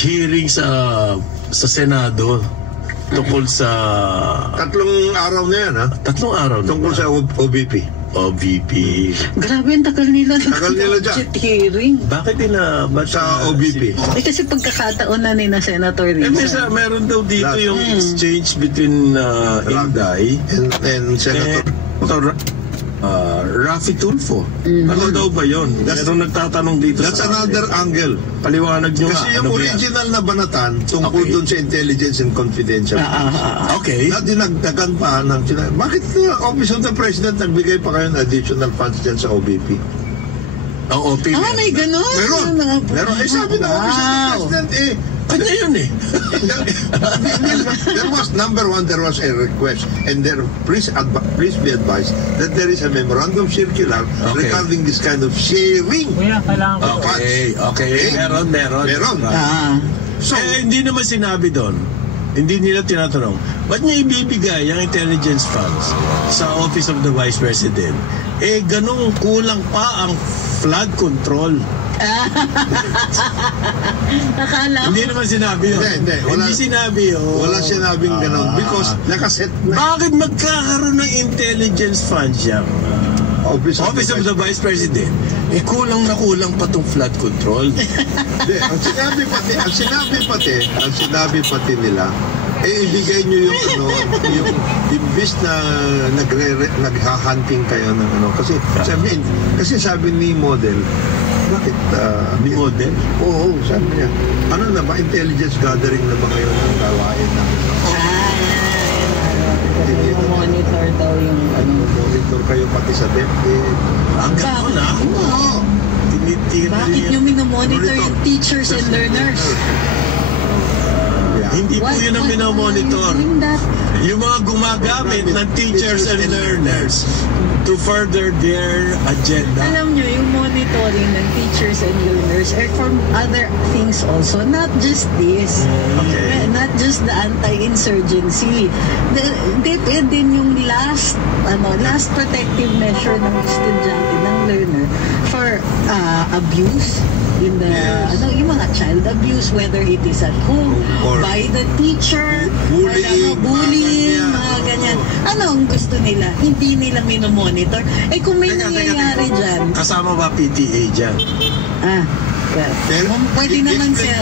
hearing sa Senado tungkol sa... Tatlong araw na yan, ha? Tatlong araw na. Tungkol sa OVP. OVP. Grabe, ang tagal nila. Tagal nila dyan. Budget hearing. Bakit nila... Sa OVP. Kasi pagkakataon na ni na Senator Risa. Meron daw dito yung exchange between Inday and Senator Raffy Tulfo. Ano daw ba yun? Meron nagtatanong dito That's sa another angle. Paliwanag nyo Kasi yung original na banatan tungkol dun sa intelligence and confidential. Okay. Na dinagdagan pa ng... Bakit Office of the President nagbigay pa kayo ng additional funds dyan sa OVP? Ang OP. May ganun. Meron. Sabi ng Office of the President, kanya yun eh. There was, number one, there was a request, and please be advised that there is a memorandum circular regarding this kind of sharing. Okay. Meron. So, hindi naman sinabi doon. Hindi nila tinatanong, ba't niya ibibigay ang intelligence funds sa Office of the Vice President? Ganun kulang pa ang flood control. Hindi naman sinabi yun. Hindi sinabi yun. Wala sinabing ganun because nakaset na. Bakit magkakaroon ng intelligence funds yan? Office of the Vice President. Kulang na kulang pa tong flood control. Ang sinabi pati nila, ibigay nyo yung imbis na naghahunting kayo ng kasi sabi ni Model, bakit ni Model? Oo, sabi niya, ano na ba, intelligence gathering na ba kayo ng gawain namin? Monitor daw yung monitor kayo pati sa DepEd. Ang gano'n na? Oo. Bakit nyo minomonitor yung teachers and learners? Hindi po yun ang minomonitor. Yung mga gumagamit ng teachers and learners to further their agenda. Alam nyo, yung monitoring ng teachers and learners are for other things also, not just this. Not just the anti-insurgency. DepEd din yung last protective measure ng estudyante, ng learner for abuse in the yung mga child abuse, whether it is at home or by the teacher, bullying, mga ganyan. Ano ang gusto nila? Hindi nila minomonitor. Kung may nangyayari dyan, kasama ba PTA dyan? Pwede naman sir.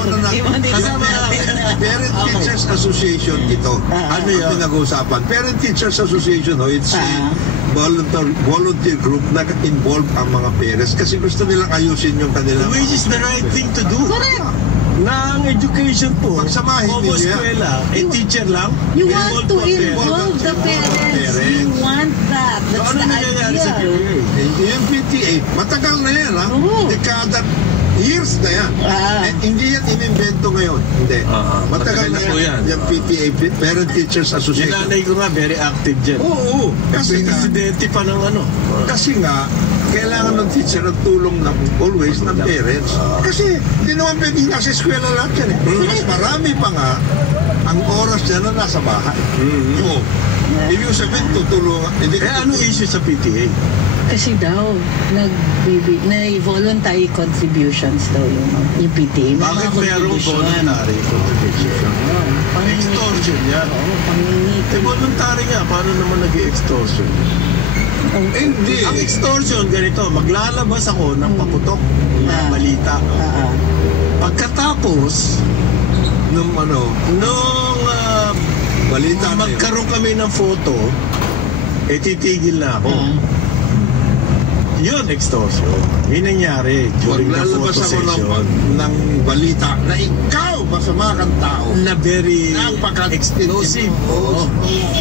Parent Teachers Association ito. Ano yung pinag-uusapan? Parent Teachers Association, it's a volunteer group na involve ang mga parents kasi gusto nilang ayusin yung kanilang... Which is the right thing to do. Correct. Na ang education po, pagsamahin niya. Teacher lang. You want to involve the parents. You want that. That's the idea. Yung PTA, matagal na yan, ha? Dekada, years na yan. Hindi yan inimbento ngayon. Hindi. Matagal na yan. Yung PTA, Parent Teachers Association. Yung nanay ko nga, very active dyan. Oo. Kasi presidente pa ng ano. Kasi nga, kailangan ng teacher at tulong ng always ng parents. Kasi hindi naman pwedeng nasa eskwela lahat yan. Mas marami pa nga ang oras dyan na nasa bahay. Ibig sabihin, tutulungan. Anong issue sa PTA? Kasi daw, voluntary contributions daw yung PTA. Bakit merong voluntary contribution? Extortion yan. Voluntary nga, paano naman nag-extortion? Hindi. Ang extortion, ganito, maglalabas ako ng paputok na balita. Pagkatapos, nung balita magkaroon kami ng photo, titigil na ako. Yun, extortion. Yun nangyari during the photo session. Maglalabas ako ng balita na ikaw, masama kang tao. Na very explosive.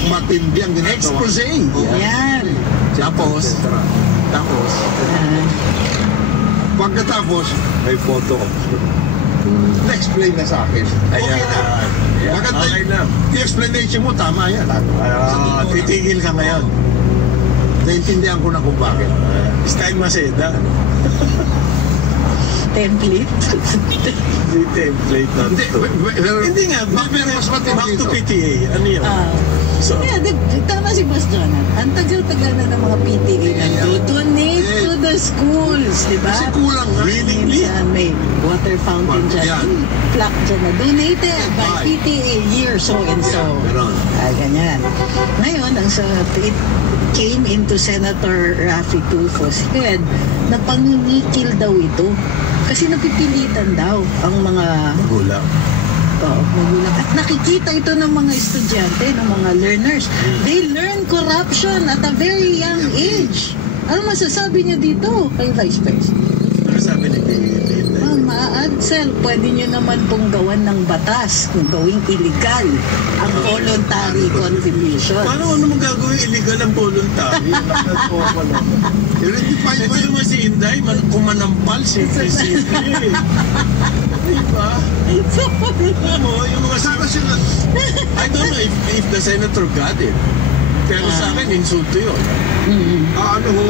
Matindi ang ginagawa. Expose. Yan. Tapos, pagkatapos, may photo. Na-explain na sa akin. Okay na. Maganda yung explanation mo, tama yan. Titigil ka ngayon. Naintindihan ko na kung bakit. Style Maceda. Template? Hindi template na ito. Hindi nga, back to PTA. Ano yun? So, tama si Boss Jonathan. Ang tagal-tagal na ng mga PTA na donate to the schools, di ba? Kasi kulang nga. Willingly. May what water fountain dyan. Yan. Plaque dyan na donated by PTA year so and so. Ganon. Ganyan. Ngayon, it came into Senator Raffy Tulfo's head na pangingikil daw ito. Kasi napipilitan daw ang mga Gulang. magulang. At nakikita ito ng mga estudyante, ng mga learners. They learn corruption at a very young age. Ano masasabi niyo dito kay Vice President? Ano sabi ni Maadsel, pwede nyo naman pong gawan ng batas kung gawing illegal ang voluntary contribution. Paano naman gagawin illegal ang voluntary? I-redefine mo Ito naman si Inday, kung manampal, simple-simple. Diba? Yung mga Kasama sila. I don't know if the senator got it. Pero sa akin, insulto yun. Ano ho?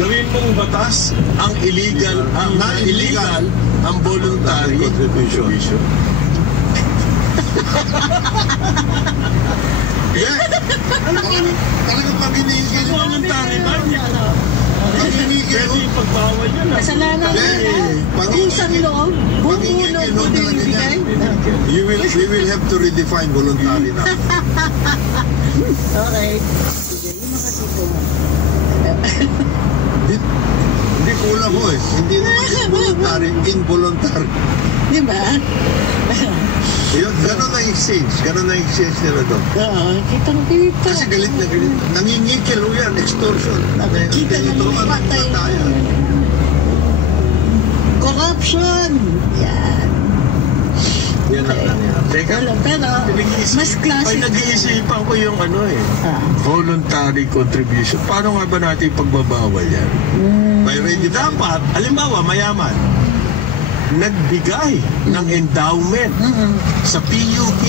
Gawin mong batas ang illegal, ang illegal, ang voluntary contribution. Yeah. Talagang pag-inigil. Voluntary ba? Pag-inigil. Pwede yung pagbawal yun. Kasalanan yun, ha? Kusang loob, bubulong mo din ibigay. We will have to redefine voluntary now. Okay. Sige, yung makasipo mo. Hindi kulang ho eh. Hindi naman voluntary, involuntary. Di ba? Yun, ganun ang exchange. Ganun ang exchange nila doon. Oo, kitang-kita. Kasi galit na galit. Nangingikil ho yan, extortion. Nakikita na Ito yung naman ang patay. tayo. Corruption! Yan. Yan ang nangyari. Teka, Pero, mas classic. nag-iisipan ko yung voluntary contribution. Paano nga ba natin pagbabawal yan? By redefine. Dapat, halimbawa, mayaman, nagbigay ng endowment sa PUP.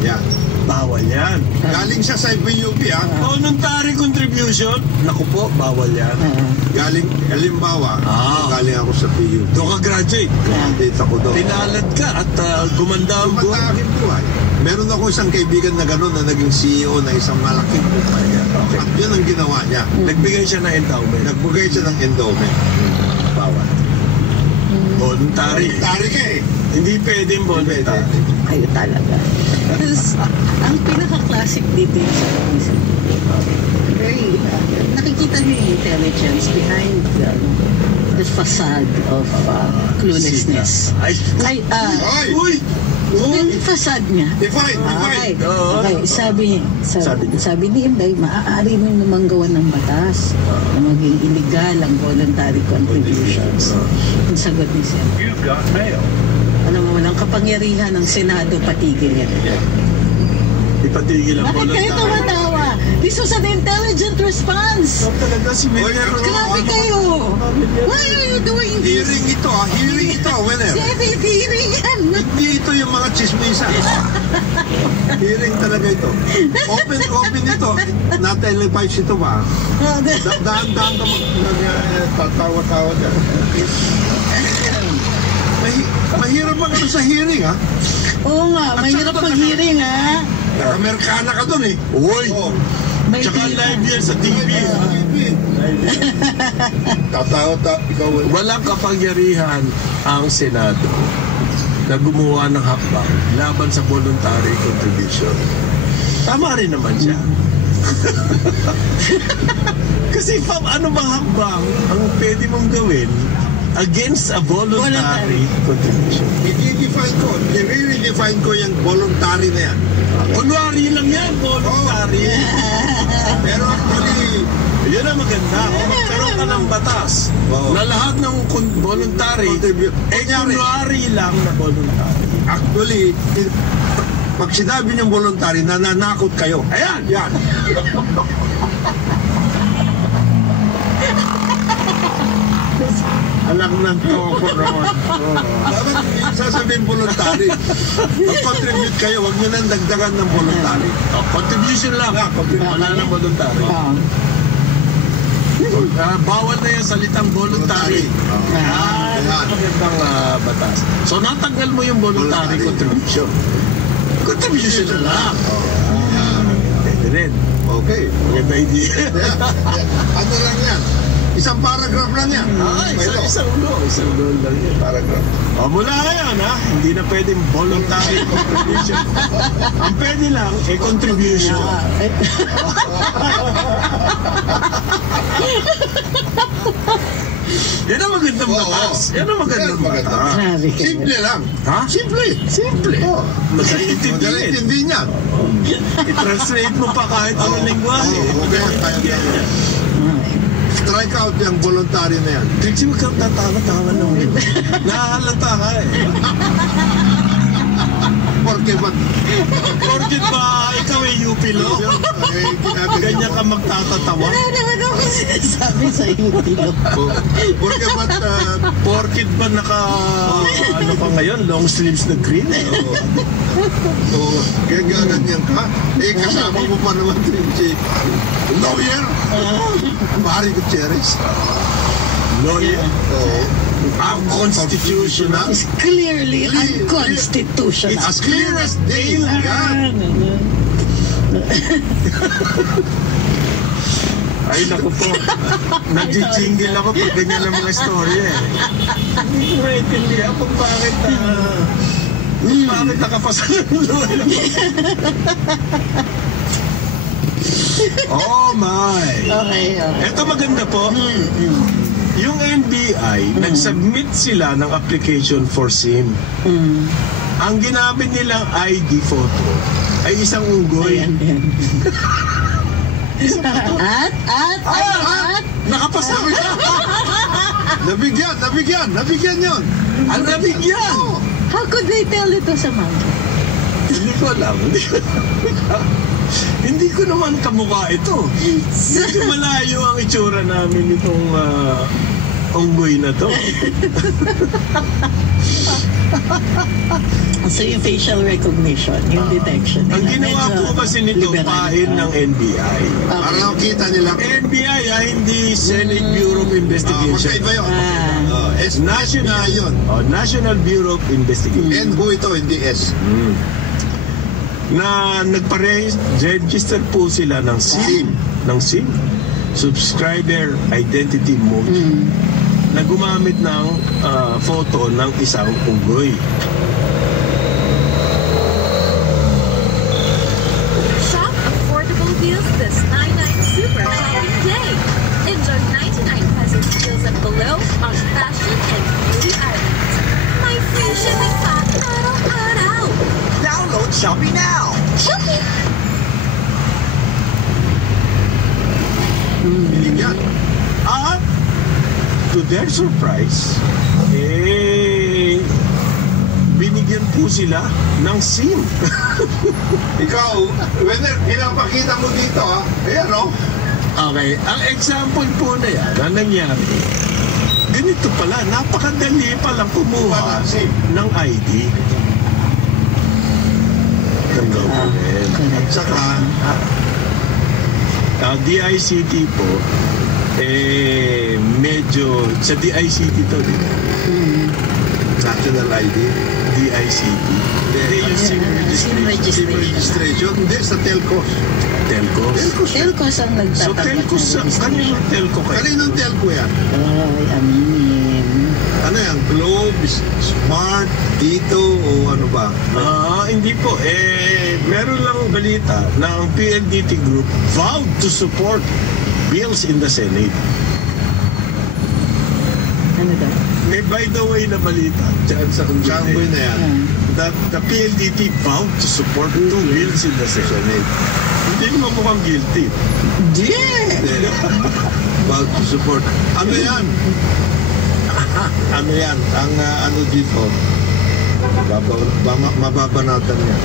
Yan. Bawal yan. Galing siya sa PUP ha. Voluntary contribution, naku po, bawal yan. Galing, halimbawa, galing ako sa PUP. Doon ka graduate. Dito ako doon. Pinalad ka at gumanda ang Gumanda buhay. aking buhay. Meron ako isang kaibigan na gano'n na naging CEO na isang malaking kumpanya. Okay. At yun ang ginawa niya. Nagbigay siya ng endowment. Nagbugay siya ng endowment. Bawal. Voluntary. Tari ka eh. Hindi pwedeng voluntary. Kayo talaga. Tapos, ang pinaka-classic dito yung sa very, nakikita niyo yung intelligence behind the facade of cluelessness. Ay, uy! Yung facade niya. Define. Okay, Oo. okay. Sabi ni Inday, maaari mo naman gawan ng batas na maging illegal ang voluntary contributions. Ang sagot ni Sen. You've got mail. Alam mo, walang kapangyarihan ng Senado patigil yan. Ipatigil ang Bakit kayo voluntary. tawa-tawa? This was an intelligent response. Talaga si Mayor. Grabe kayo. Why are you doing this? Hearing ito ah. Hearing ito. Winner. Hearing yan. Hindi ito yung mga chismisan. Hearing talaga ito. Open ito. Na-televise ito ba? Daan-daan ka tatawa-tawa dyan. Mahirap ang ano sa hearing ha. Oo nga, mahirap pag-hearing ha. Amerikana ka dun eh. Uy! Oh. May Tsaka tita. live yan sa TV. Tatawa-tawa. Ikaw wala. Walang kapangyarihan ang Senado na gumawa ng hakbang laban sa voluntary contribution. Tama rin naman siya. Kasi ano bang hakbang ang pwede mong gawin against a voluntary contribution? I-define ko. I-redefine ko yung voluntary na yan. Kunwari lang yan, voluntary. Pero actually, Yan ang maganda. Kung magkaroon ka ng batas na lahat ng voluntary, kunwari lang na voluntary. actually, pag sinabi niyong voluntary, nananakot kayo. Ayan! Yan. Alam ng toko naman. Dapat sasabihin voluntary. Mag-contribute kayo, huwag niyo nang dagdagan ng voluntary. Contribution lang. Wala nang voluntary. Bawal na yung salitang voluntary. Yan. Magandang batas. So natanggal mo yung voluntary contribution. Contribution na lang. Pwede rin. Okay. Maganda idea. Ano lang yan? Isang paragraph lang yan. Isang goal lang yan. Paragraph. Mula ngayon, hindi na pwedeng voluntary contribution. Ang pwede lang, contribution. Yan ang magandang batas. Yan ang magandang batas. Simple lang. Ha? Simple. Magaling intindi niya. I-translate mo pa kahit anong lingwahe. Strike out yung voluntary na yan. Trixie, huwag kang tatawa-tawa lang. Nahalata ka Porket ba ikaw ay UP Law? Ganyan ka magtatatawa? Wala naman ako sinasabi sa UP Law. Porket ba naka ano pa ngayon? Long sleeves na green? Kaya ganyan ka. Kasama mo pa naman si lawyer. Mari Gutierrez. Lawyer? Unconstitutional. It's clearly unconstitutional. It's as clear as day. Ay, naku po. Nag-jingle ako pag ganyan ang mga storya Hindi ko maintindihan kung bakit nakapasan ng lawyer. Oh my. Okay. Ito maganda po. Yung NBI, nag-submit sila ng application for SIM. Ang ginamit nilang ID photo ay isang unggoy. Ayan. At? Nakapasa ko siya. Nabigyan yun. Ang nabigyan. How could they tell ito sa monkey? Hindi ko alam. Hindi ko naman kamukha ito. Hindi malayo ang itsura namin itong unggoy na to. So yung facial recognition, yung detection. Ang ginawa po kasi nito, pahin ng NBI. Para nakita nila. NBI, hindi Senate Bureau of Investigation. Magkaiba yun. National Bureau of Investigation. N ho ito, hindi S. Na nagpa-register po sila ng SIM. Subscriber Identity Mode. Na gumamit ng photo ng isang unggoy. Shop affordable deals this 99 Super Shopping Day. Enjoy 99 pesos deals and below on fashion and beauty items. May free shipping pa araw-araw. Download Shopee now. Shopee! Binigyan. At to their surprise, binigyan po sila ng SIM. Ikaw, Wenner, pinapakita mo dito Ayan Okay, ang example po na yan, na nangyari, ganito pala, napakadali palang kumuha ng ID. Ang gawin. At saka, DICT po, medyo, sa DICT to, di ba? National ID. DICT. Yung SIM registration. Hindi, sa telcos. Telcos ang So, nagtatanggap. kaninong telco kayo? Kaninong telco yan? Ay, aminin. Ano yan? Globe, Smart, Dito, o ano ba? Hindi po. Meron lang balita na ang PLDT Group vowed to support bills in the Senate. Ano daw? May by the way na balita dyan sa Samboy na yan. that the PLDT vowed to support 2 bills in the Senate. Hindi naman mukhang guilty. Hindi! About to support. Ano yan? Ano yan? Ang ano dito, mababanatan yan.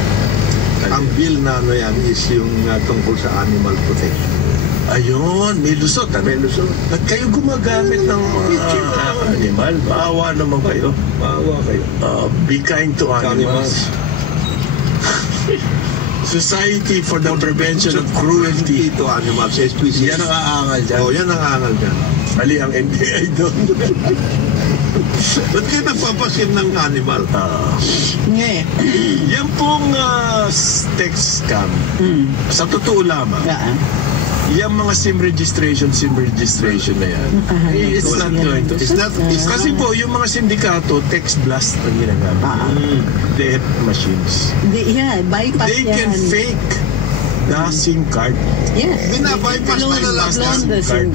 Ang bill na ano yan is yung tungkol sa animal protection. Ayun, may lusot. May lusot. Ba't kayo gumagamit ng animal? Maawa naman kayo. Maawa kayo. Be kind to animals. Society for the Prevention of Cruelty to Animals, SPCC. Yan ang aangal dyan. Yan ang aangal dyan. Mali ang NBI doon. Ba't kayo nagpapasim ng animal? Yan pong text scam. Sa totoo lamang, yung mga SIM registration na yan, it's not going to. Kasi po, yung mga sindikato, text blast ang ginagamit. The machines. Bypass They can fake the SIM card. Yes. Binabypass na lang.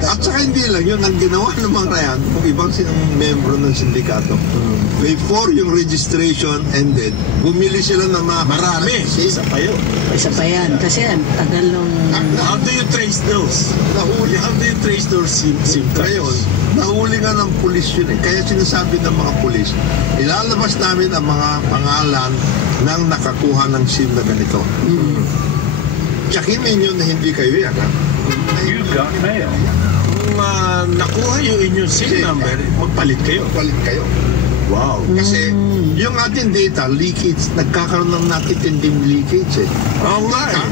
At saka hindi lang yun, ang ginawa ng mga yan, kung ibang membro ng sindikato, before yung registration ended, bumili sila ng mga Marami. Isa pa yun. Isa pa yan. Kasi ang tagal nung... How do you trace those? How do you trace those SIM cards? Ngayon, nahuli nga ng pulis yun eh. Kaya sinasabi ng mga pulis, ilalabas namin ang mga pangalan ng nakakuha ng SIM na ganito. Tsakin ninyo na hindi kayo yan, ha? You got mail. Kung nakuha yung inyong SIM number, magpalit kayo. Wow. Kasi yung ating data, leakage, nagkakaroon ng nakitinding leakage eh. Oo nga eh.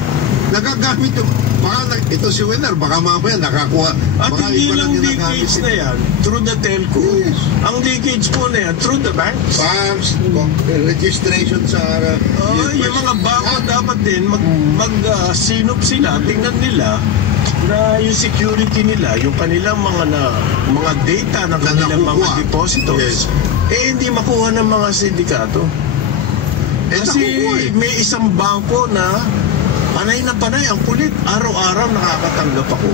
Nagagamit yung, baka ito si Winner, baka mamaya nakakuha. At hindi lang leakage na yan, through the telco. Yes. Ang leakage po na yan, through the banks. Banks, registration sa... yung mga bangko dapat din, mag-sinop sila, tingnan nila na yung security nila, yung kanilang mga data ng kanilang mga depositors, hindi makuha ng mga sindikato. Kasi may isang bangko na panay na panay, ang kulit. Araw-araw nakakatanggap ako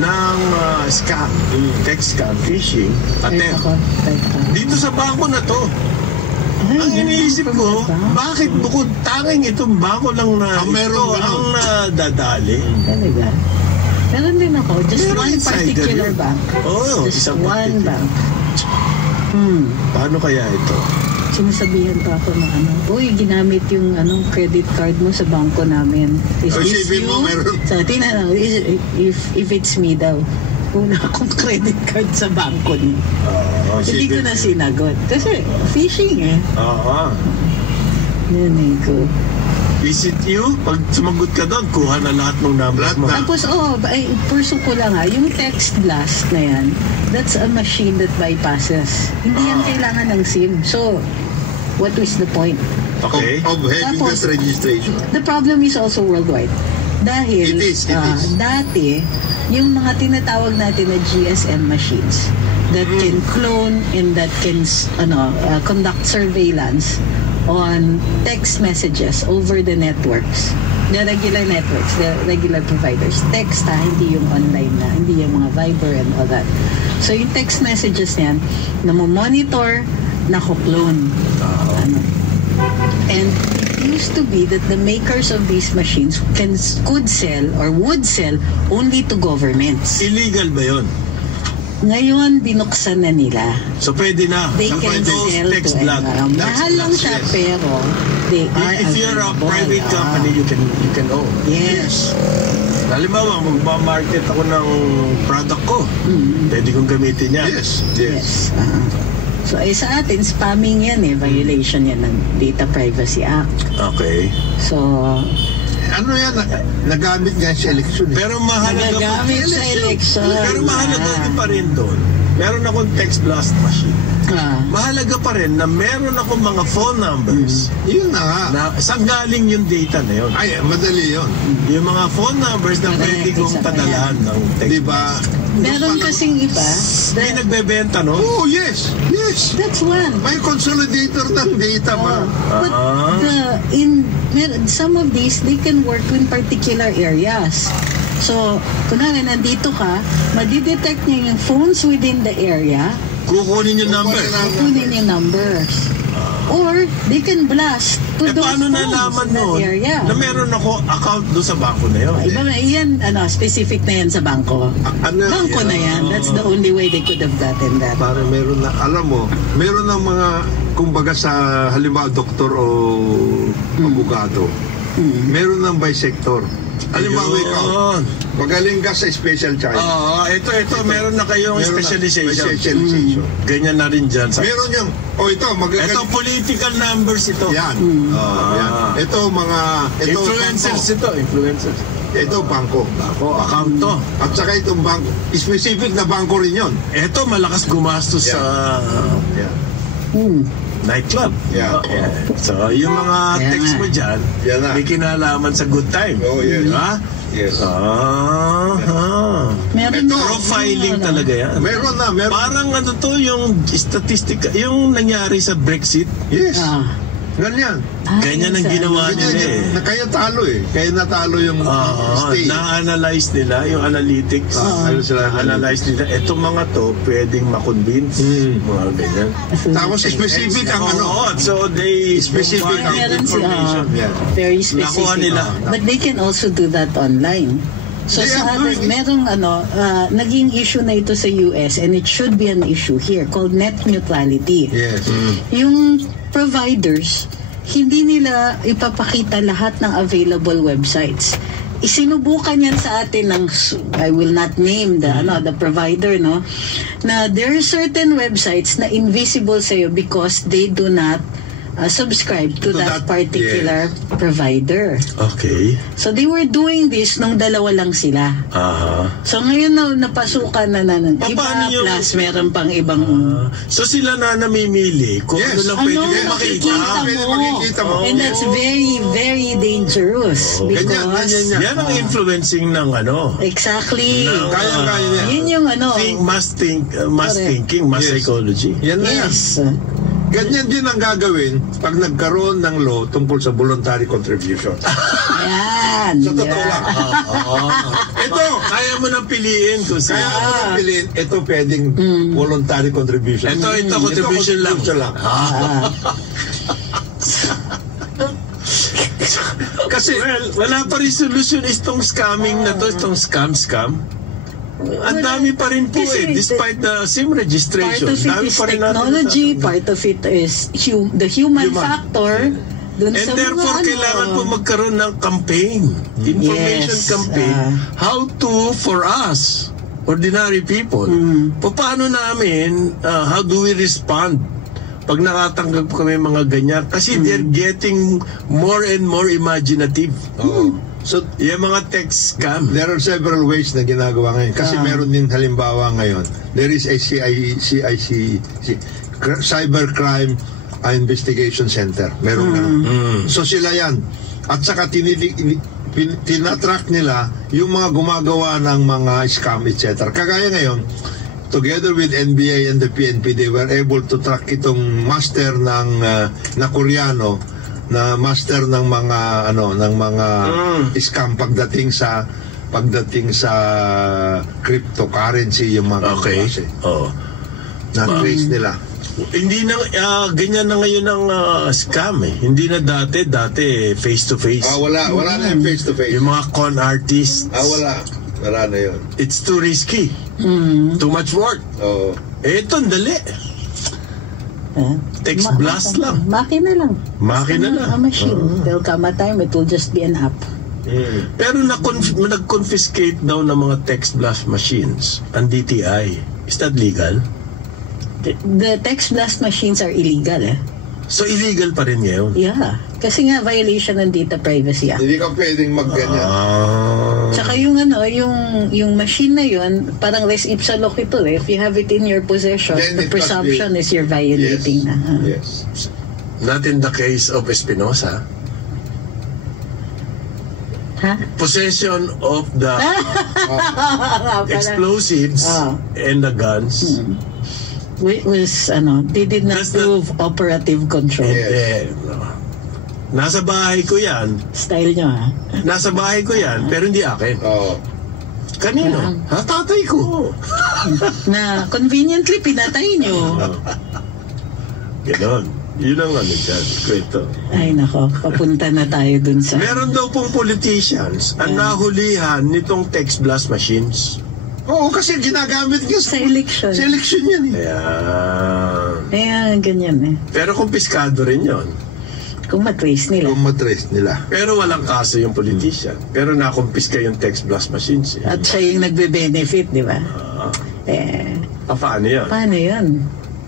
ng scam, text scam, phishing, attempt. Dito sa bangko na to. Ang iniisip ko, bakit bukod tanging itong bangko lang na ito ang nadadali? Talaga. Meron din ako, just one particular bank. Just one bank. Paano kaya ito? Sinasabihan pa ako na uy, ginamit yung credit card mo sa bangko namin. Is this you? So, tingnan lang, if it's me daw, una akong credit card sa bangko niya. Hindi ko na sinagot. Kasi, phishing eh. Nanay ko. Is it you? Pag sumagot ka doon, kuha na lahat ng numbers mo. Tapos, pursue ko lang yung text blast na yan, that's a machine that bypasses. Hindi yan kailangan ng SIM. So, what is the point? Okay. Of having that registration. The problem is also worldwide. Dahil, It is. dati, yung mga tinatawag natin na GSM machines that can clone and that can conduct surveillance on text messages over the networks, the regular networks, the regular providers. Text hindi yung online na, hindi yung mga Viber and all that. So yung text messages yan, na-monitor, nako-clone. And it used to be that the makers of these machines could sell or would sell only to governments. Illegal ba yun? Ngayon, binuksan na nila. So, pwede na. They can sell to anyone. Mahal lang siya, pero they are if you're a private company, you can own. Yes. Halimbawa, magpa-market ako ng product ko. Pwede kong gamitin yan. Yes. So, sa atin, spamming yan violation yan ng Data Privacy Act. Okay. So, ano yan? Nagamit nga sa eleksyon. Pero mahalaga nagagamit sa eleksyon. Pero mahalaga pa rin doon. Meron akong text blast machine. Mahalaga pa rin na meron akong mga phone numbers. Yun na nga. Na saan galing yung data na yun? Ay, madali yun. Yung mga phone numbers na pwede kong padalahan ng text blast. Meron kasing iba. May nagbebenta, no? Oh, yes. That's one. May consolidator ng data ba? But some of these, they can work in particular areas. So, kunwari, nandito ka, madidetect niya yung phones within the area. Kukunin yung numbers. Or, they can blast to those paano phones nalaman in that nun area. na meron ako account doon sa bangko na yun? Yan, specific na yan sa bangko. Bangko na yan. That's the only way they could have gotten that. Para meron na, alam mo, meron ng mga, kumbaga sa halimbawa doktor o abogado, meron ng bisector. Halimbawa ikaw, magaling ka sa special child. Ito, meron na kayong specialization. Ganyan na rin dyan. Meron yung, ito, magagaling. Ito, political numbers ito. Yan. Yan. Ito, mga, influencers bangko. Ito, bangko. Account to. At saka itong bangko. Specific na bangko rin yun. Ito, malakas gumastos sa... nightclub. Yeah. So, yung mga text mo dyan, Yan na. may kinalaman sa good time. Oh, yes. Di ba? Yes. Meron Ito, profiling talaga yan. Meron na. Parang ano to, yung statistic, yung nangyari sa Brexit. Yes. Ganyan. Ganyan ang ginawa nila eh. Kaya talo eh. Kaya natalo yung state. Na-analyze nila, yung analytics. Na-analyze nila. Itong mga to, pwedeng makonvince. Mga ganyan. Tapos specific ang ano. So they Specific meron information. very specific. Nakuha nila. But they can also do that online. So sa atin, merong naging issue na ito sa US and it should be an issue here called net neutrality. Yes. Yung providers, hindi nila ipapakita lahat ng available websites. Isinubukan yan sa atin ng, I will not name the provider, no? Na there are certain websites na invisible sa'yo because they do not subscribe to that particular provider. Okay. So they were doing this nung dalawa lang sila. So ngayon na napasukan na iba plus meron pang ibang so sila na namimili kung ano lang pwede makikita mo. And that's very, very dangerous. Because yan ang influencing ng exactly. Kaya yun yung mass thinking, mass psychology. Yan na yes. Ganyan din ang gagawin pag nagkaroon ng law tungkol sa voluntary contribution. Ayan. Sa totoo lang. Ito, kaya mo nang piliin kung saan. Kaya mo nang piliin, ito pwedeng voluntary contribution. Ito contribution lang. Kasi, wala pa rin solusyon itong scamming na to, itong scam. Ang dami pa rin po despite the SIM registration. Part of it is technology, part of it is the human factor. And therefore, kailangan po magkaroon ng campaign, information campaign, how to, for us, ordinary people, paano namin, how do we respond pag nakatanggap kami mga ganyan? Kasi they're getting more and more imaginative. So, yung mga text scam. There are several ways na ginagawa ngayon. Kasi meron din halimbawa ngayon. There is a Cybercrime Investigation Center. Meron na. So sila yan. At saka tinatrack nila yung mga gumagawa ng mga scam, etc. Kagaya ngayon, together with NBA and the PNP, they were able to track itong master ng na Koreano, na master ng mga scam pagdating sa cryptocurrency, yung mga klase. Na-trace nila. Hindi na ganyan na ngayon ang scam eh. Hindi na dati face to face. Wala na yung face to face. Yung mga con artists. Wala na yun. It's too risky. Too much work. Ito dali. Text blast lang. Makina lang. A machine. There'll come a time it will just be an app. Pero nag-confiscate daw ng mga text blast machines ang DTI. Is that legal? The text blast machines are illegal So illegal pa rin ngayon? Yeah. Kasi nga violation ng data privacy. Hindi ka pwedeng magganyan. Tsaka yung machine na yun, parang res ipsa loquitur. If you have it in your possession, the presumption is you're violating na. Yes. Not in the case of Espinosa. Possession of the explosives and the guns. They did not prove operative control. Nasa bahay ko yan. Style nyo Nasa bahay ko yan, pero hindi akin. Kanino? Tatay ko. Na conveniently pinatay nyo. Ganon. Yun ang dyan, kwento. Ay nako, papunta na tayo dun sa... Meron daw pong politicians ang nahulihan nitong text blast machines. Oo, kasi ginagamit niya sa election. Sa election yan Ayan, ganyan Pero kumpiskado rin yon. Kung matrace nila. Pero walang kaso yung politician. Pero nakumpiska yung text blast machines. At siya yung nagbe-benefit, di ba? Paano yun? Paano yun?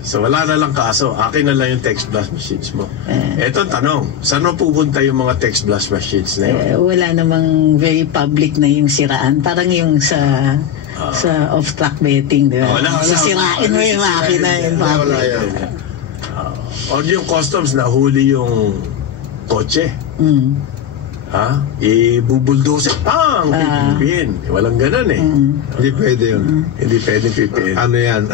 So wala na lang kaso. Akin na lang yung text blast machines mo. Eto tanong, saan mo pupunta yung mga text blast machines na yun? Wala namang very public na yung siraan. Parang yung sa off-track betting, di ba? Wala. Sisirain mo yung makina. Wala yan. o yung customs na huli yung kotse. Ibubulldozer, pipin. Walang ganun eh. Hindi pwede yun. Hindi pwede pipin. Ano yan?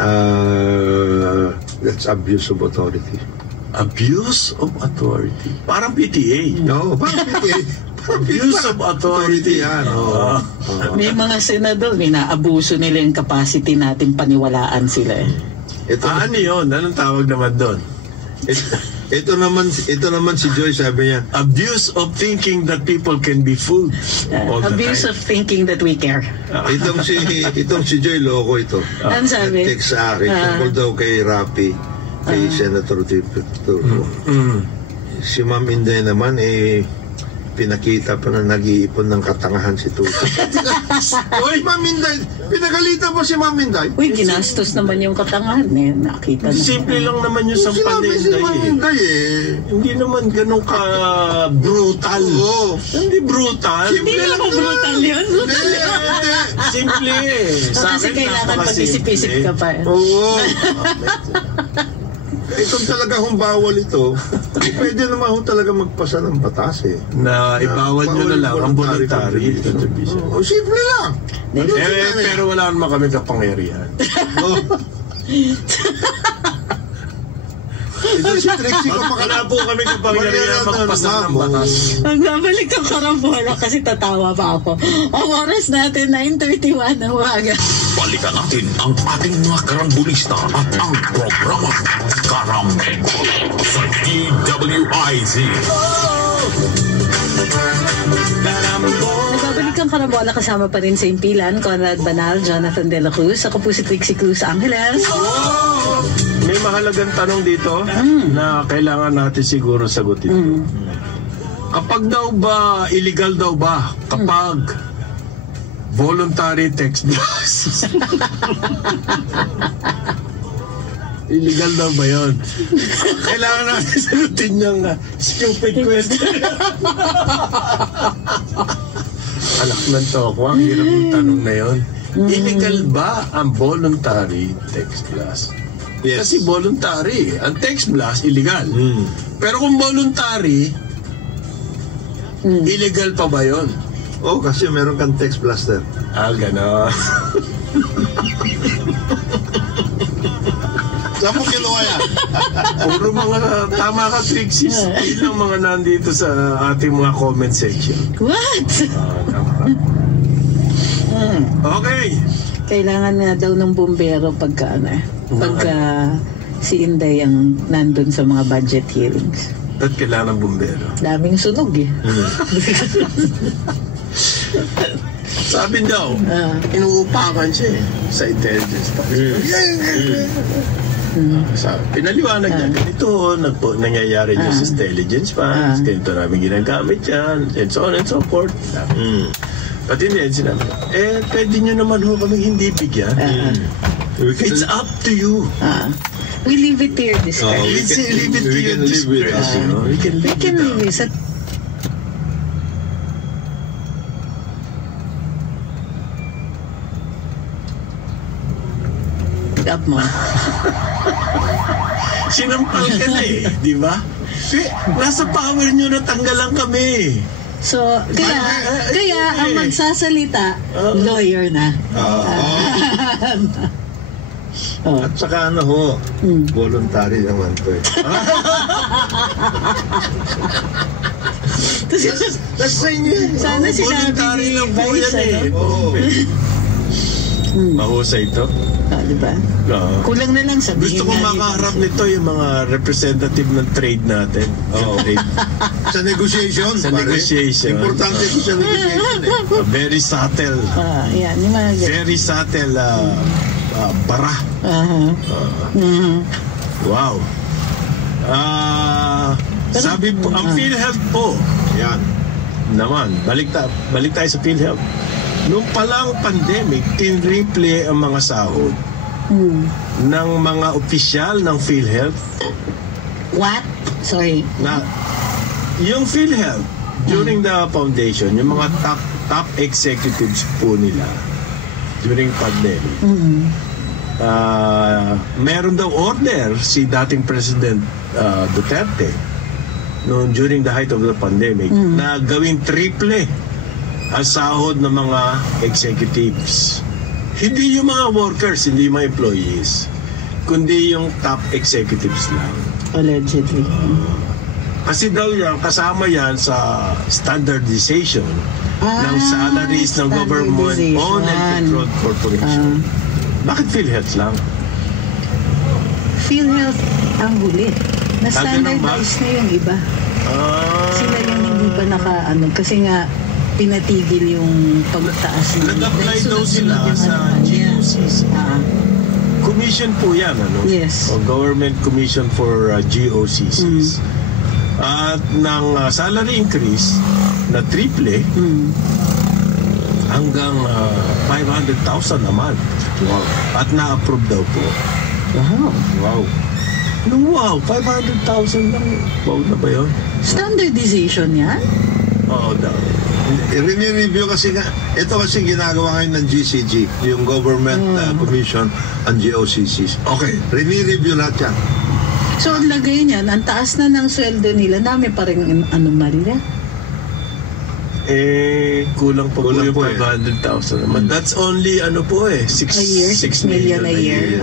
That's abuse of authority. Abuse of authority. Parang PTA. No, parang PTA. Abuse of authority. Yan. May mga senador, inaabuso nila yung capacity natin, paniwalaan sila eh. Ano yun? Anong tawag naman doon? Ito naman si Joy, sabi niya, abuse of thinking that people can be fooled. Abuse of thinking that we care. itong si Joy, loko ito. Ano sabi? Text sa akin, tungkol daw kay Rapi, kay Senator Turco. Si Ma'am Inday naman, pinakita pa na nag-iipon ng katangahan si Tuto. Uy, Ma'am Inday, pinagalitan pa si Ma'am Inday. Uy, ginastos naman yung katangahan eh. Nakita na. Simple lang naman yung sampan ni Inday Hindi naman ganun ka brutal. Hindi brutal. Hindi naman brutal yun. Simple Kasi kailangan pag-isip-isip ka pa. Oo. Kung talaga kung bawal ito, pwede naman kung talaga magpasa ng batas na ibawal nyo na lang ang voluntary contribution. Simple lang. Pero wala naman kami kapangyarihan. Ito si Trixie ko wala po kami kapangyarihan magpasa ng batas. Magbabalik ang karambola kasi tatawa pa ako. Ang oras natin, 9:31 ng umaga. Balikan natin ang ating mga karambulista at ang programa Karambol sa DWIZ. Nagbabalik ang karambola kasama pa rin sa impilan, Conrad Banal, Jonathan De La Cruz. Ako po si Trixie Cruz Angeles. May mahalagang tanong dito na kailangan natin siguro sagutin. Kapag daw ba, illegal daw ba kapag voluntary text blast? Illegal daw ba yun? Kailangan natin sagutin yung stupid question. Alak ng toko, ang hirap ng tanong na yun. Illegal ba ang voluntary text blast? Yes. Kasi voluntary. Ang text blast, illegal. Pero kung voluntary, illegal pa ba yun? Kasi meron kang text blaster. Gano'n. Saan mo kinuha yan? Puro mga tama ka, Trixie. Yun lang mga nandito sa ating mga comment section. What? Okay. Kailangan na daw ng bumbero pagka si Inday ang nandun sa mga budget hearings. At kailangan ng bumbero. Daming sunog eh. Sabi daw, inuupakan siya sa intelligence. Pinaliwanag niya, ganito, nangyayari niya sa intelligence funds, ganito namin ginagamit yan, and so on and so forth. Pati hindi, sinabi, pwede nyo naman ho kami hindi bigyan. It's up to you. We leave it to your discretion. Leave it to your discretion. We can leave it. Up mo. Sinampal ka na di ba? Nasa power nyo na tanggalan kami. So, kaya ang magsasalita, lawyer na. At saka voluntary naman to That's sa inyo. Sana sinabi ni Vice, Mahusay ito. Diba? Kulang na lang sabihin. Gusto ko makaharap nito yung mga representative ng trade natin. Sa negotiation. Importante ito sa negotiation Very subtle. Yan, yung mga very subtle bara. Wow. Sabi po, ang PhilHealth po. Yan. Naman, balik tayo sa PhilHealth. Noong palang pandemic, tinriple ang mga sahod ng mga opisyal ng PhilHealth. What? Sorry. Yung PhilHealth, during the foundation, yung mga top executives po nila during pandemic, meron daw order si dating President Duterte noon during the height of the pandemic na gawing triple ang sahod ng mga executives. Hindi yung mga workers, hindi yung mga employees, kundi yung top executives lang. Allegedly. Kasi daw yan, kasama yan sa standardization ng salaries ng government-owned and controlled corporation. Bakit PhilHealth lang? PhilHealth ang huli. Na-standardize na yung iba. Sila yung hindi pa kasi nga pinatigil yung pagtaas. Nag-apply daw sila sa GOCC. Commission po yan, Yes. O Government Commission for GOCCs. At ng salary increase na triple hanggang 500,000 a month. Wow. At na-approve daw po. Wow. Wow, 500,000 lang. Wow na ba yun? Standardization yan? Oo daw. I-review kasi ito kasi ginagawa ngayon ng GCG, yung Government Commission on GOCCs. Okay, review lahat yan. So, ang lagay niyan, ang taas na ng sweldo nila, dami pa rin anomalya. Kulang pa po yung 500,000 naman. That's only, 6 million a year.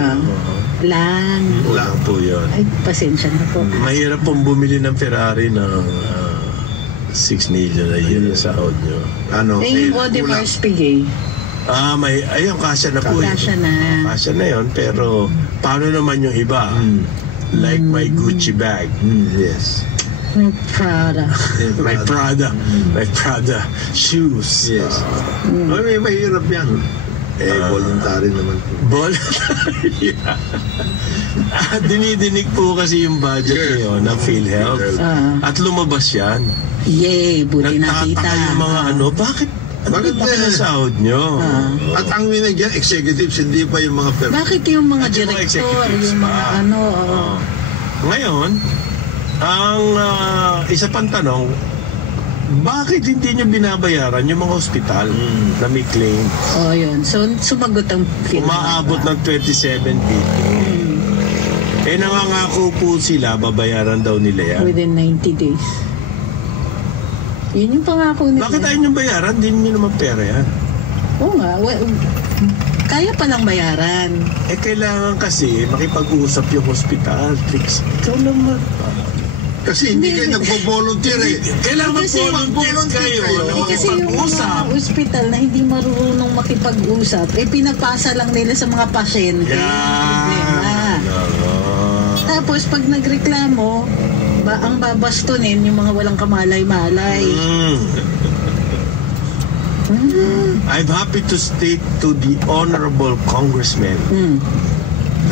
Lang po yun. Ay, pasensya na po. Mahirap pong bumili ng Ferrari ng 6 million a year na sahod nyo. Yung Audemars Piguet. Ayun, kasya na po. Kasya na. Kasya na yun, pero paano naman yung iba? Like my Gucci bag. Yes. My Prada. My Prada shoes. Yes. Mahirap yan. Voluntary naman po. Voluntary. Dinidinig po kasi yung budget ngayon ng PhilHealth. At lumabas yan. Yay, buti nakita. Nagtataka yung mga bakit laki ng sahod nyo? At ang minagyan, executives, hindi pa yung mga Bakit yung mga direktor, yung mga Ngayon, ang isa pang tanong, bakit hindi nyo binabayaran yung mga ospital na may claim? Yun. So, sumagot ang PhilHealth. Umaabot ng 27 billion. Nangangako po sila, babayaran daw nila yan. Within 90 days. Yun yung pangako nila. Bakit ayaw nyo bayaran? Hindi nyo naman pera yan. Oo nga. Kaya palang bayaran. Kailangan kasi makipag-usap yung hospital. Tricks. Ikaw naman. Kasi hindi kayo nagpo-volunteer Kailangan mag-volunteer kayo na kasi yung mga hospital na hindi marunong makipag-usap, pinapasa lang nila sa mga pasyente. Tapos pag nagreklamo, ang babastunin yung mga walang kamalay-malay. I'm happy to state to the honorable congressman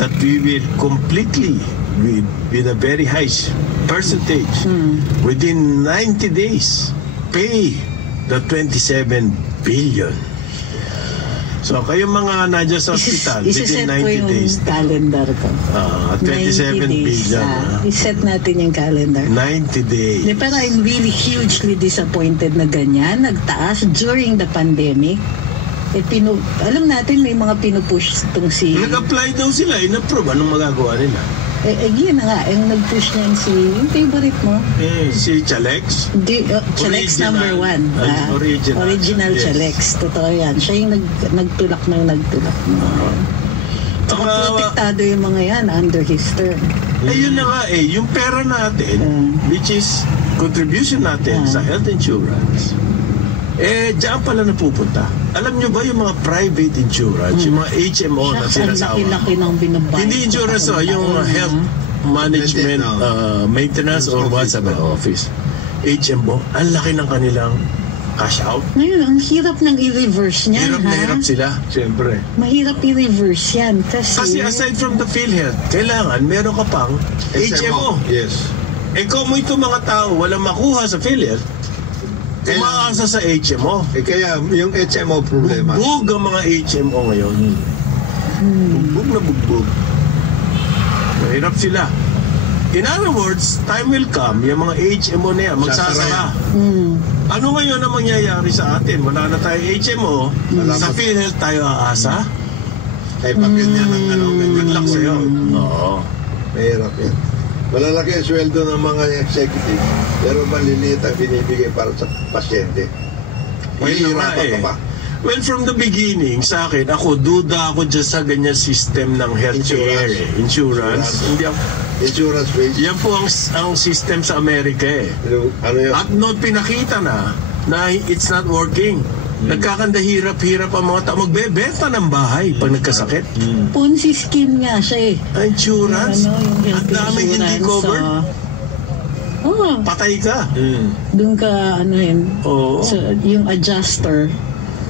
that we will completely, with a very high percentage, within 90 days, pay the 27 billion. So, kayong mga nandiyan sa hospital, within 90 days. Calendar ko. 27 billion. Iset natin yung calendar. 90 days. Pero I'm really hugely disappointed na ganyan. Nagtaas during the pandemic. Alam natin may mga pinupush itong Nag-apply daw sila, in-approve. Anong magagawa nila? Yun na nga, yung nag-push niyan yung favorite mo? Si Chalex? Chalex number 1. Original yes. Chalex. Totoo yan. Siya yung nagtulak. Tsaka protektado yung mga yan under his term. Yun na nga yung pera natin, which is contribution natin sa health insurance, diyan pala napupunta. Alam nyo ba yung mga private insurance, yung mga HMO na sinasawa? Laki-laki ng binabayad. Hindi insurance, yung health management, maintenance or what's up office. HMO, ang laki ng kanilang cash out. Ngayon, ang hirap ng i-reverse niyan, Hirap na hirap sila, siyempre. Mahirap i-reverse yan. Kasi aside from the PhilHealth, kailangan meron ka pang HMO. Yes. Kung mo itong mga tao walang makuha sa PhilHealth, umaasa sa HMO. Kaya yung HMO problema. Bugbog ang mga HMO ngayon. Bugbog na bugbog. Mahirap sila. In other words, time will come, yung mga HMO na yan, magsasara. Ano ngayon ang mangyayari sa atin? Wala na tayo HMO, sa PhilHealth tayo aasa. Ay, pag ganyan ang good luck sa'yo. Oo. Mahirap yan. Malalaki ang sweldo ng mga executive, pero maliliit ang binibigay para sa pasyente. Mahihirapan ka pa. Well, from the beginning, sa akin, duda ako dyan sa ganyan system ng healthcare. Insurance. Hindi ako. Insurance base. Yan po ang system sa Amerika eh. Ano yun? At noon pinakita na it's not working. Nagkakandahirap-hirap ang mga tao. Magbebenta ng bahay pag nagkasakit. Ponzi scheme nga siya eh. Insurance? Yung Ang daming hindi covered. Patay ka. Doon ka, Oo. so, yung adjuster,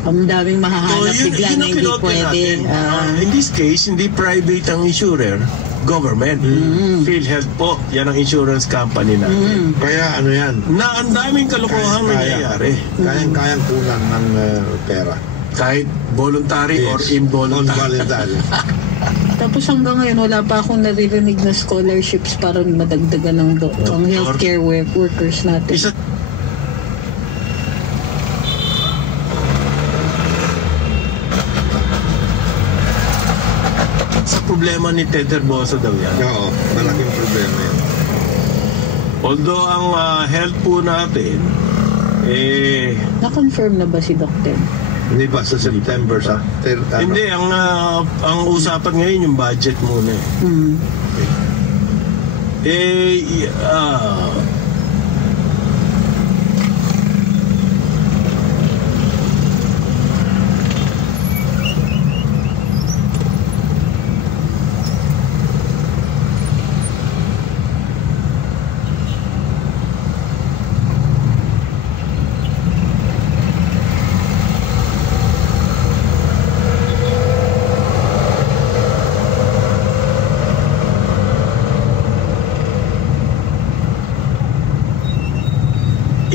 ang daming mahahanap bigla na hindi pwede. In this case, hindi private ang insurer, government. PhilHealth po, yan ang insurance company natin. Kaya yan? Na ang daming kalokohang nangyayari. Kayang kunan ng pera. Kahit voluntary or involuntary. Tapos hanggang ngayon, wala pa akong naririnig na scholarships para madagdagan ng ang healthcare workers natin. Sa problema ni Ted Herbosa daw yan. Oo, malaking problema yan. Although ang health po natin, na-confirm na ba si Dr.? Hindi ba sa September sa Hindi, ang usapan ngayon yung budget muna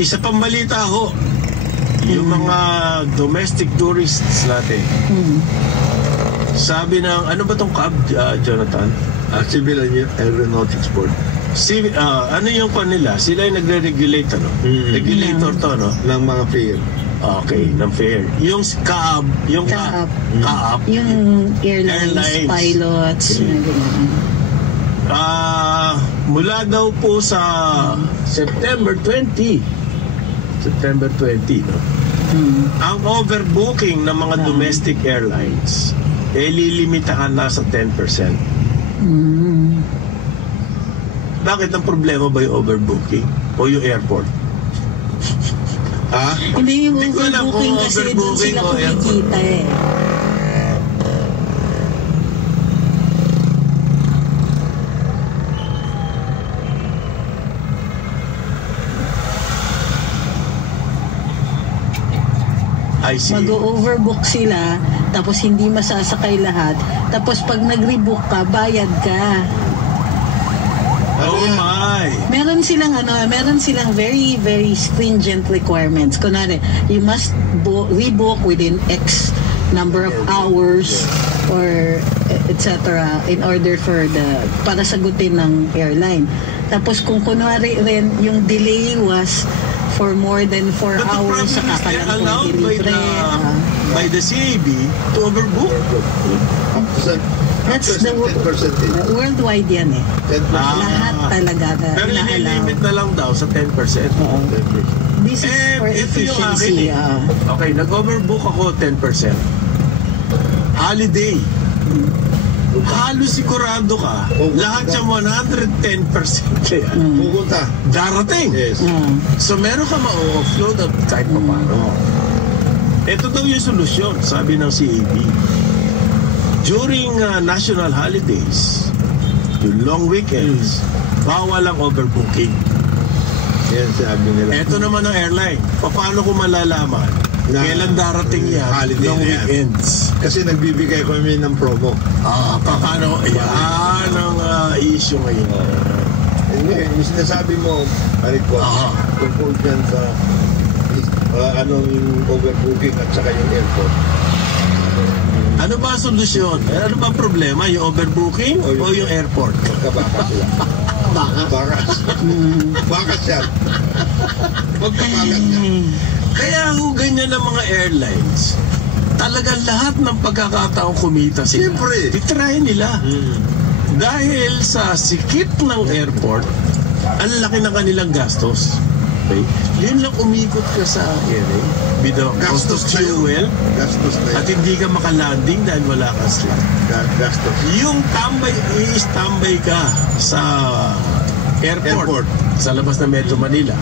Isa pang balita ho, yung mga domestic tourists natin. Sabi ng, ano ba tong CAB, Jonathan? Civil Aeronautics Board. Ano yung kanila? Sila yung nagre-regulate, regulator to, no? Ng mga fare. Okay, ng fare. Yung CAB, yung CAB. Yung airlines. Pilots. Mula daw po sa September 20, no? Ang overbooking ng mga domestic airlines lilimitahan na sa 10%. Bakit ang problema ba yung overbooking o yung airport? Hindi yung overbooking kasi doon sila kumikita eh. Mag-overbook sila, tapos hindi masasakay lahat, tapos pag nag-rebook ka, bayad ka. Oh my! Meron silang very, very stringent requirements. Kunwari, you must rebook within X number of hours or etc. in order para sagutin ng airline. Tapos kung kunwari rin, yung delay was for more than 4 hours sa kakalang delivery. By the CAB to overbook. That's the worldwide yan eh. Lahat talaga na pero limit na lang daw sa 10%. This is for efficiency. Okay, nag-overbook ako 10%. Holiday. Halos sigurado ka, lahat yung 110% kaya pupunta. Darating. Yes. So meron ka ma-offload at kahit pa paano. Ito daw yung solusyon, sabi ng CAB. During national holidays, yung long weekends, bawal ang overbooking. Yan sabi nila. Ito naman ang airline. Paano ko malalaman kailan darating yan long weekends? Kasi nagbibigay kami ng promo. Paano? Yan ang issue ngayon. Yung sinasabi mo, Maricos, tungkol dyan sa yung overbooking at saka yung airport. Ano ba ang solusyon? Ano ba ang problema? Yung overbooking o yung airport? Magkabakas sila. Bakas. Bakas yan. Magkabakas yan. Kaya ganyan ng mga airlines, talagang lahat ng pagkakataong kumita sila. Siyempre. Titry nila. Dahil sa sikip ng airport, ang laki ng kanilang gastos. Okay? Yun lang umikot ka sa area. Bido, cost of fuel. Gastos na At hindi ka makalanding dahil wala kang slot. Gastos. Yung i-standby ka sa airport, sa labas ng Metro Manila.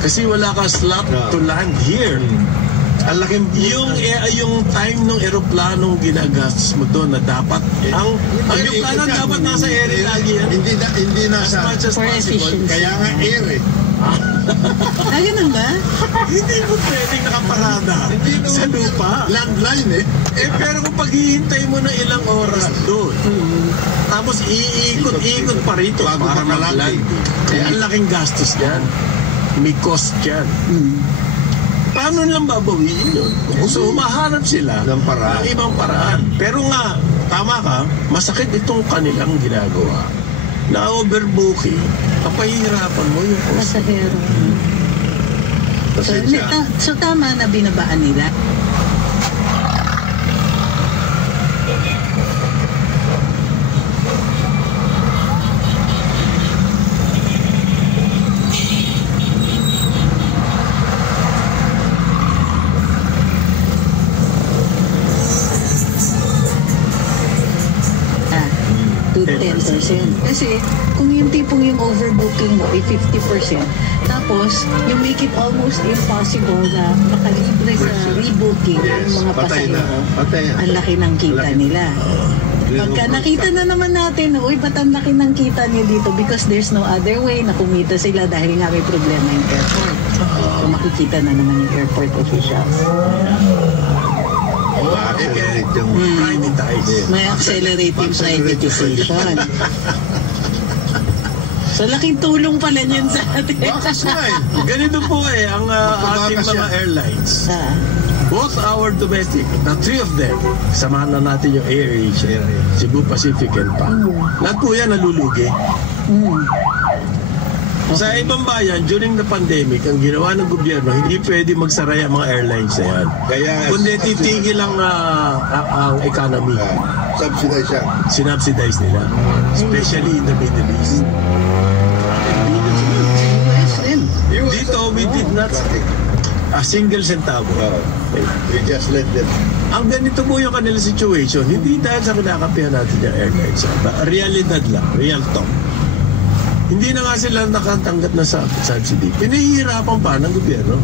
Kasi wala kang slot to land here. Ang laking Yung time ng eroplanong ginagastos mo doon na dapat ang eroplano dapat nasa area lagi yan. Hindi As nasa much as For possible. efficiency. kaya nga air eh. Ganun ba? Hindi mo pwedeng nakaparada sa lupa. Landline eh. Pero kung paghihintay mo na ilang oras doon, tapos iikot-ikot pa rito Bago para makalanding. mag-land. Ang laking gastos yan. May cost yan. Paano nilang babawiin yun? So, humahanap sila Ng paraan. ng ibang paraan. Pero nga, tama ka, masakit itong kanilang ginagawa. Na overbooking, papahihirapan mo yung cost. Pasahero. So tama na binabaan nila. To 10%. Kasi kung yung tipong yung overbooking mo ay 50%, tapos you make it almost impossible na makalibre sa rebooking yung mga Patay na. pasahero. Patay na. Ang laki ng kita nila. Pagka nakita na naman natin, uy, ba't ang laki ng kita niya dito? Because there's no other way na kumita sila dahil nga may problema yung airport. So makikita na naman yung airport officials. Ma-accelerate yung Privatize. May accelerating privatization. So laking tulong pala niyan sa atin. Bakas nga eh. Ganito po ang ating Magpabakas mga yan. airlines. Ah. Both our domestic, the three of them, samahan na natin yung AirAsia, Cebu Pacific and PAC. Lahat po yan nalulugi. Sa ibang bayan, during the pandemic, ang ginawa ng gobyerno, hindi pwede magsara yung mga airlines na yan. Kaya Kundi titigil ang economy. subsidize siya. Sinubsidize nila. Especially in the Middle East. US rin. Dito, we did not a single centavo. Okay. We just let them. Ang ganito po yung kanila situation, hindi dahil sa kinakapihan natin yung airlines. Realidad lang, real talk. Hindi na nga sila nakatanggap na sa subsidy. Pinahihirapan pa ng gobyerno.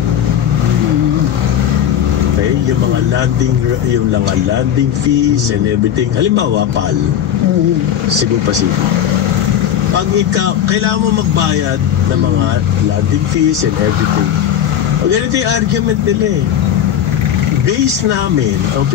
Okay, yung mga landing fees and everything. Halimbawa, PAL, Cebu Pacific. Pag kailangan mo magbayad ng mga landing fees and everything. Ganito yung argument nila eh. Base namin, ang